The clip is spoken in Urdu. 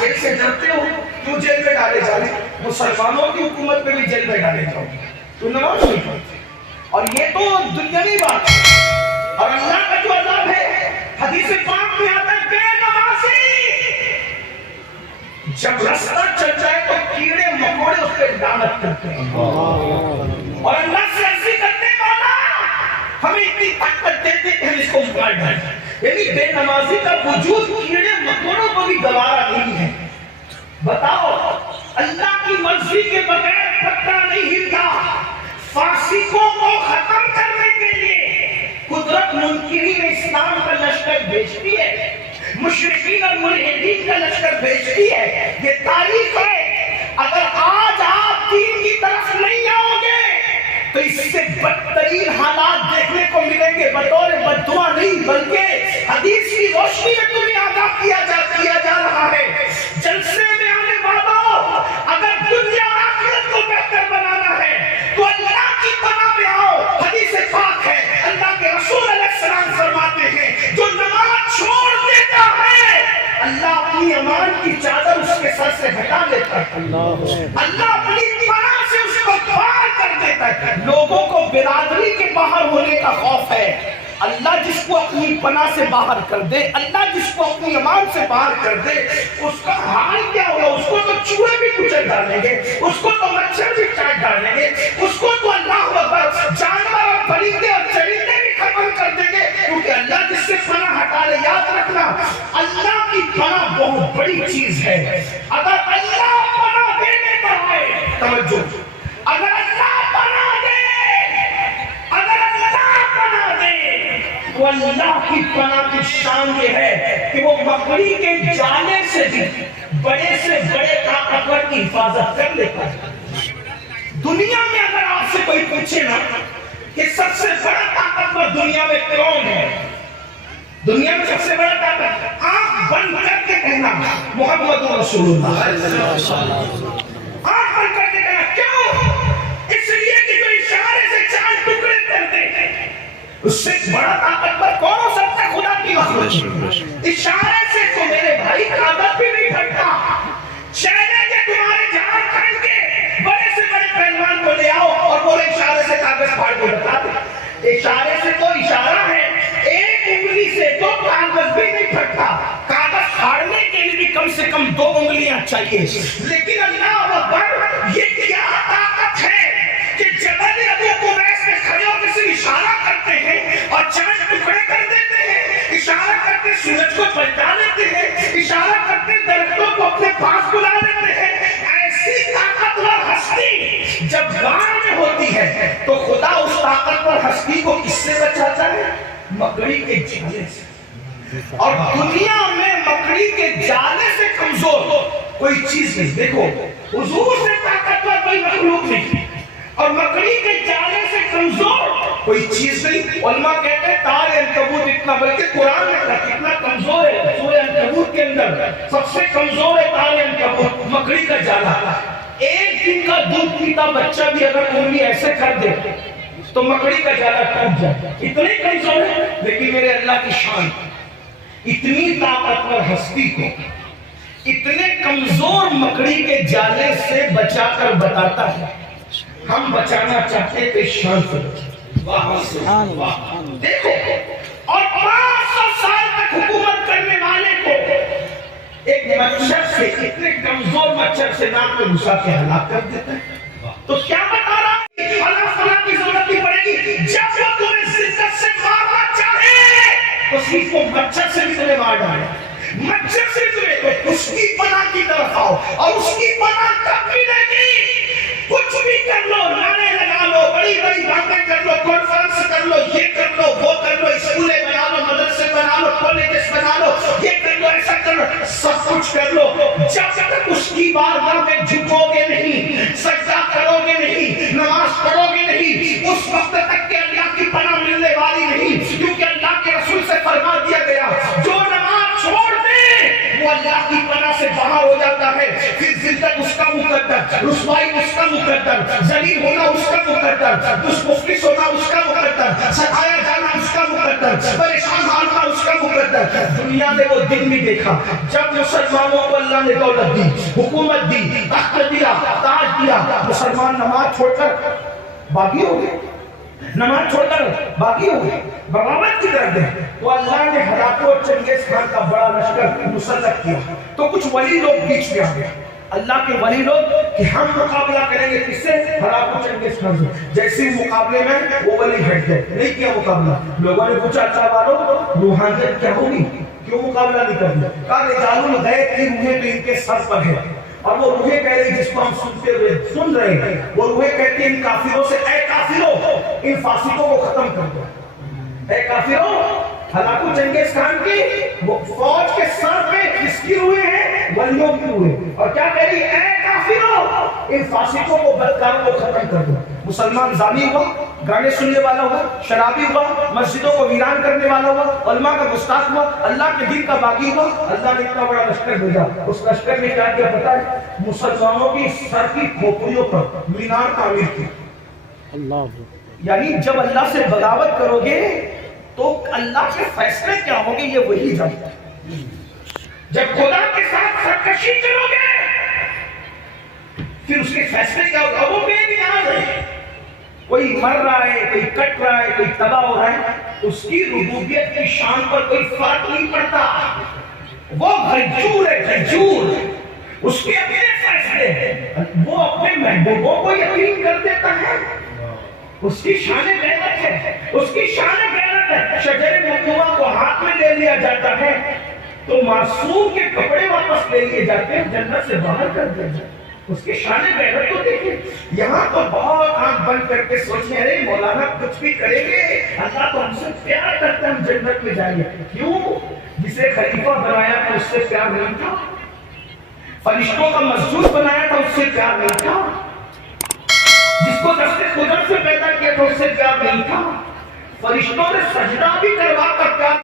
جیل سے ڈرتے ہو، کیوں جیل میں ڈالے جا رہے؟ مسلمانوں کی حکومت میں بھی جیل میں ڈالے جاؤ گے تو نماز نہیں پڑھتے. اور یہ تو دنیاوی بات ہے. اور اللہ کا جو عذاب ہے حدیث پاک میں آتا ہے، بے نمازی جب رستہ چل جائے تو کیڑے مکوڑے اس پہ لعنت کرتے ہیں اور اللہ سے عرض کرتے ہیں مولا ہمیں اتنی طاقت دیتے کہ ہم اس کو مار ڈالیں. یعنی بے نمازی کا وجود کیڑے مکوڑوں کو بھی گوارا نہیں ہے. بتاؤ اللہ کی مرضی کے بغیر پتہ نہیں ہلتا. فاسقوں کو ختم کرنے کے لیے قدرت منکرین اسلام کا لشکر بھیجتی ہے، مشرکین اور ملحدین کا لشکر بھیجتی ہے. یہ تاریخ ہے. اگر آج آپ دین کی طرف نہیں آؤ گے تو اس سے بدترین حالات دیکھنے کو ملیں گے. بطور بددعا نہیں بلکہ حدیث کی روشنی میں تمہیں آگاہ کیا جا رہا ہے. جلسے میں آنے والوں، اگر دنیا اور آخرت کو بہتر بنانا ہے تو اللہ کی پناہ میں آؤ. حدیث پاک ہے، اللہ کے رسول علیہ السلام فرماتے ہیں جو نماز چھوڑ دیتا ہے اللہ اپنی امان کی چادر اس کے سر سے ہٹا لیتا ہے. اللہ اپنی پناہ سے اس کو باہر کر دیتا ہے. لوگوں کو برادری کے باہر ہونے کا خوف ہے. اللہ جس کو اپنی پناہ سے باہر کر دے، اللہ جس کو اپنی امان سے باہر کر دے، اس کا حال کیا ہوگا؟ اس کو تو چوہے بھی کچل ڈالیں گے، اس کو تو مچھر بھی چاٹ ڈالیں گے، اس کو تو اللہ اکبر جانور اور پرندے اور چرندے بھی ختم کر دیں گے. کیونکہ اللہ جس سے پناہ ہٹا لے، یاد رکھنا اللہ کی پناہ بہت بڑی چیز ہے. اگر اللہ پناہ دینے پر آئے، توجہ، اگر اللہ پناہ دے، اگر اللہ پناہ دے تو اللہ کی پناہ کی شان یہ ہے کہ وہ مکڑی کے جالے سے بھی بڑے سے بڑے طاقتور کی حفاظت کر لیتا ہے. دنیا میں اگر آپ سے کوئی پوچھے نا کہ سب سے بڑا طاقتور دنیا میں کون ہے، دنیا میں سب سے بڑا طاقت، آنکھ بند کر کے کہنا محمد رسول اللہ. آنکھ بند کر کے کہنا. کیوں؟ اس لیے کہ جو اشارے سے چاند ٹکڑے کرتے ہیں اس سے بڑا طاقتور کون ہو سکتا ہے؟ خدا کی مخلوق. اشارے سے تو میرے بھائی کاغذ بھی نہیں پھٹتا. چہرے کے تمہارے جھارکھنڈ کے بڑے سے بڑے پہلوان کو لے آؤ اور بولے اشارے سے کاغذ پھاڑ کے بتا دے. اشارے سے تو اشارہ ہے، ایک انگلی سے تو کاغذ بھی نہیں پھٹتا. کاغذ پھاڑنے کے لیے بھی کم سے کم 2 انگلیاں چاہیے. لیکن اللہ اکبر، یہ کیا طاقت ہے کہ جبل ابو قبیس میں کھڑے ہو کے صرف اشارہ کرتے ہیں اور چاند ٹکڑے کر دیتے ہیں. اشارہ کرتے سورج کو پلٹا لیتے ہیں، اشارہ کرتے درختوں کو اپنے پاس بلا لیتے ہیں. ایسی طاقتور ہستی جب غار میں ہوتی ہے تو خدا اس طاقتور ہستی کو کس سے بچاتا ہے؟ مکڑی کے جالے سے. اور دنیا میں مکڑی کے جالے سے کمزور کوئی چیز نہیں. دیکھو حضور سے طاقتور کوئی مخلوق نہیں اور مکڑی کے جالے سے کمزور کوئی چیز نہیں. علماء کہتے ہیں تار عنکبوت اتنا، بلکہ قرآن میں کتنا کمزور ہے. سورہ عنکبوت کے اندر سب سے کمزور ہے تار عنکبوت، مکڑی کا جالا. ایک دن کا دودھ پیتا بچہ بھی اگر انگلی ایسے کر دے تو مکڑی کا جالا ٹوٹ جائے. اتنے کمزور ہے. لیکن میرے اللہ کی شان، اتنی طاقتور ہستی کو اتنے کمزور مکڑی کے جالے سے بچا کر بتاتا ہے. ہم بچانا چاہتے تھے شان سے. دیکھو، اور 500 سال تک حکومت کرنے والے کو ایک مچھر سے، اتنے کمزور مچھر سے ناک میں گھسا کے ہلاک کر دیتا ہے. تو کیا بتا رہا ہے؟ اللہ فلاں کی ضرورت نہیں پڑے گی. جب وہ تمہیں شدت سے مارنا چاہے تو صرف وہ مچھر سے بھی تمہیں مار ڈالے. مچھر سے تمہیں اس کی پناہ کی طرف آؤ. اور اس کی پناہ کب ملے گی؟ کچھ بھی کر لو، نعرے لگا لو، بڑی بڑی باتیں کر لو، کانفرنس کر لو، یہ کر لو، وہ کر لو، اسکولیں بنا لو، مدرسے بنا لو، کالجز بنا لو، یہ کر لو، ایسا کر لو، سب کچھ کر لو. جب تک اس کی بارگاہ میں جھکو گے نہیں، سجدہ کرو گے نہیں، نماز پڑھو گے نہیں، اس وقت تک کہ اللہ کی پناہ ملنے والی نہیں. کیونکہ اللہ کے رسول سے فرما دیا گیا جو نماز چھوڑ دے وہ اللہ کی پناہ سے باہر ہو جاتا ہے، پھر ذلت اس کا مقدر، رسوائی اس کا مقدر، ذلیل ہونا اس کا مقدر، مفلس ہونا اس کا مقدر، ستایا جانا اس کا مقدر، پریشان ہونا اس کا مقدر۔ دنیا نے وہ دن بھی دیکھا جب مسلمانوں کو اللہ نے دولت دی، حکومت دی، تخت دیا، تاج دیا، مسلمان نماز چھوڑ کر باغی ہو گئے، نماز چھوڑ کر باغی ہو گئے، بغاوت کی طرف گئے۔ تو اللہ نے ہلاکو چنگیز خان کا بڑا لشکر مسلط کیا، تو کچھ ولی لوگ بیچ میں آ گئے، اللہ کے ولی لوگ کہ ہم مقابلہ کریں گے کس سے؟ ہلاکو چنگیز خان سے۔ جیسے مقابلے میں وہ ولی ہٹ گئے، نہیں کیا مقابلہ۔ لوگوں نے پوچھا اللہ والوں روحانیت کیا ہوگی، کیوں مقابلہ نہیں کرنا؟ کہا رجال الغیب کی روحیں تو ان کے سر پر ہے، اور وہ روحیں کہہ رہی جس کو ہم سنتے ہوئے سن رہے ہیں، وہ روحیں کہتی ہیں ان کافروں سے اے کافروں ان فاسقوں کو ختم کر دو، اے کافروں۔ ہلاکو چنگیز خان کی وہ فوج کے سر پہ کس کی روحیں ہیں؟ ولیوں کی روحیں، اور کیا کہہ رہی اے کافروں ان فاسقوں کو بدکاروں کو ختم کر دو۔ مسلمان زانی ہوا، گانے سننے والا ہوا، شرابی ہوا، مسجدوں کو ویران کرنے والا ہوا، علماء کا گستاخ ہوا، اللہ کے دین کا باغی ہوا۔ اللہ نے اتنا بڑا لشکر بھیجا، اس لشکر نے کیا کیا پتا ہے؟ مسلمانوں کی سر کی کھوپڑیوں پر مینار تعمیر کی۔ یعنی جب اللہ سے بغاوت کرو گے تو اللہ کے فیصلے کیا ہوں گے یہ وہی جانتا ہے۔ جب خدا کے ساتھ سرکشی کرو گے پھر اس کے فیصلے کیا ہوگا؟ وہ بے نیاز ہے، کوئی مر رہا ہے، کوئی کٹ رہا ہے، کوئی تباہ ہو رہا ہے، اس کی ربوبیت کی شان پر کوئی فرق نہیں پڑتا۔ وہ غیور ہے، غیور، اس کے اپنے فیصلے ہیں، وہ اپنے محبوبوں کو یقین کر دیتا ہے، اس کی شان غیرت ہے، اس کی شان غیرت ہے۔ شجر ممنوعہ کو ہاتھ میں لے لیا جاتا ہے تو معصوم کے کپڑے واپس لے لیے جاتے ہیں، جنت سے باہر کر دیا جاتا ہے۔ اس کی شان غیرت کو دیکھیں۔ یہاں تو بہت آنکھ بند کر کے سوچیں ارے مولانا کچھ بھی کریں گے، اللہ تو ہم سے پیار کرتا ہے، ہم جنت میں جائیں گے۔ کیوں؟ جسے خلیفہ بنایا تھا اس سے پیار نہیں تھا، فرشتوں کا مسجود بنایا تھا اس سے پیار نہیں تھا، جس کو دست قدرت سے پیدا کیا تھا اس سے پیار نہیں تھا، فرشتوں نے سجدہ بھی کروا کر پیار